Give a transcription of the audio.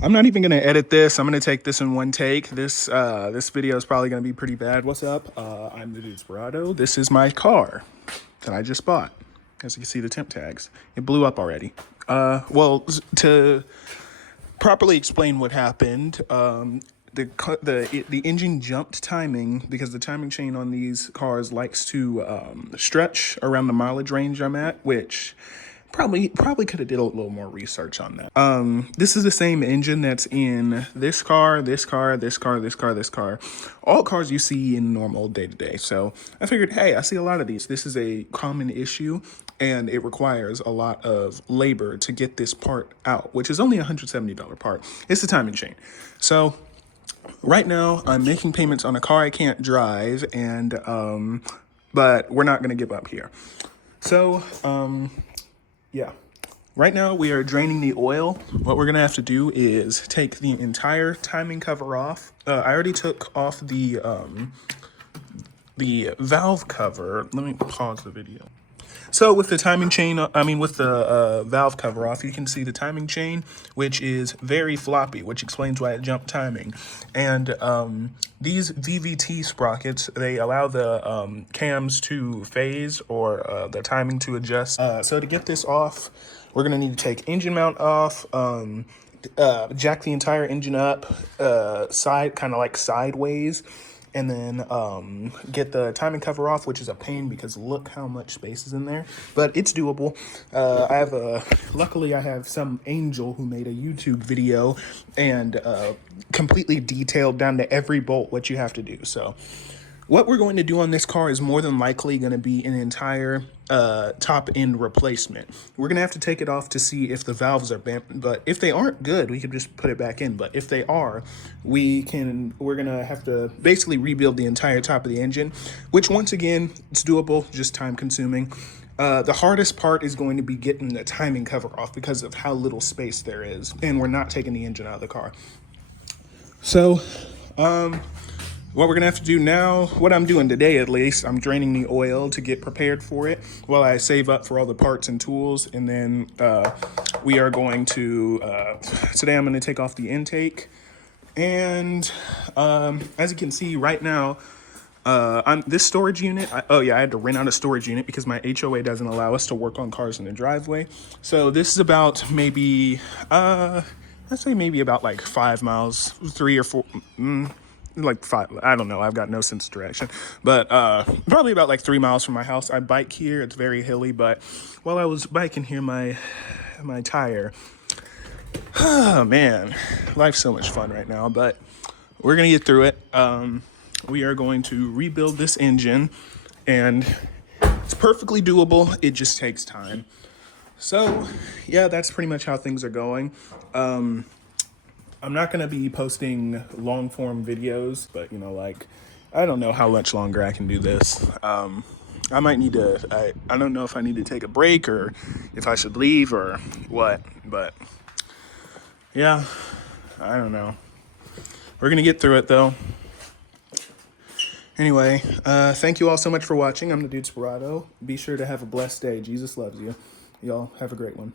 I'm not even gonna edit this. I'm gonna take this in one take. This video is probably gonna be pretty bad. What's up? I'm the Dude Sporado. This is my car that I just bought. As you can see, the temp tags. It blew up already. Well, to properly explain what happened, the engine jumped timing because the timing chain on these cars likes to stretch around the mileage range I'm at, which probably could have did a little more research on that. This is the same engine that's in this car, this car, this car, this car, this car, all cars you see in normal day to day. So I figured, hey, I see a lot of these. This is a common issue and it requires a lot of labor to get this part out, which is only a $170 part. It's the timing chain. So right now I'm making payments on a car I can't drive, and but we're not gonna give up here. So yeah. Right now we are draining the oil. What we're gonna have to do is take the entire timing cover off. I already took off the valve cover. Let me pause the video. So with the timing chain, with the valve cover off, you can see the timing chain, which is very floppy, which explains why it jumped timing. And these VVT sprockets, they allow the cams to phase, or the timing to adjust. So to get this off, we're gonna need to take engine mount off, jack the entire engine up, kind of like sideways, and then get the timing cover off, which is a pain because look how much space is in there, but it's doable. Luckily I have some angel who made a YouTube video and completely detailed down to every bolt what you have to do. So what we're going to do on this car is more than likely going to be an entire top end replacement. We're going to have to take it off to see if the valves are bent, but if they aren't good, we can just put it back in. But if they are, we're going to have to basically rebuild the entire top of the engine, which once again, it's doable, just time consuming. The hardest part is going to be getting the timing cover off because of how little space there is, and we're not taking the engine out of the car. So, what we're gonna have to do now, what I'm doing today at least, I'm draining the oil to get prepared for it while I save up for all the parts and tools. And then we are going to, today I'm gonna take off the intake. And as you can see right now, this storage unit, I had to rent out a storage unit because my HOA doesn't allow us to work on cars in the driveway. So this is about maybe, I'd say maybe about like 5 miles, 3 or 4, like 5, I don't know, I've got no sense of direction, but probably about like 3 miles from my house. I bike here, it's very hilly, but while I was biking here, my tire, oh man, life's so much fun right now, but we're gonna get through it. We are going to rebuild this engine, and it's perfectly doable, it just takes time. So yeah, that's pretty much how things are going. I'm not going to be posting long form videos, but I don't know how much longer I can do this. I might need to, I don't know if I need to take a break or if I should leave or what, but yeah, I don't know. We're going to get through it though. Anyway, thank you all so much for watching. I'm the Dude Sporado. Be sure to have a blessed day. Jesus loves you. Y'all have a great one.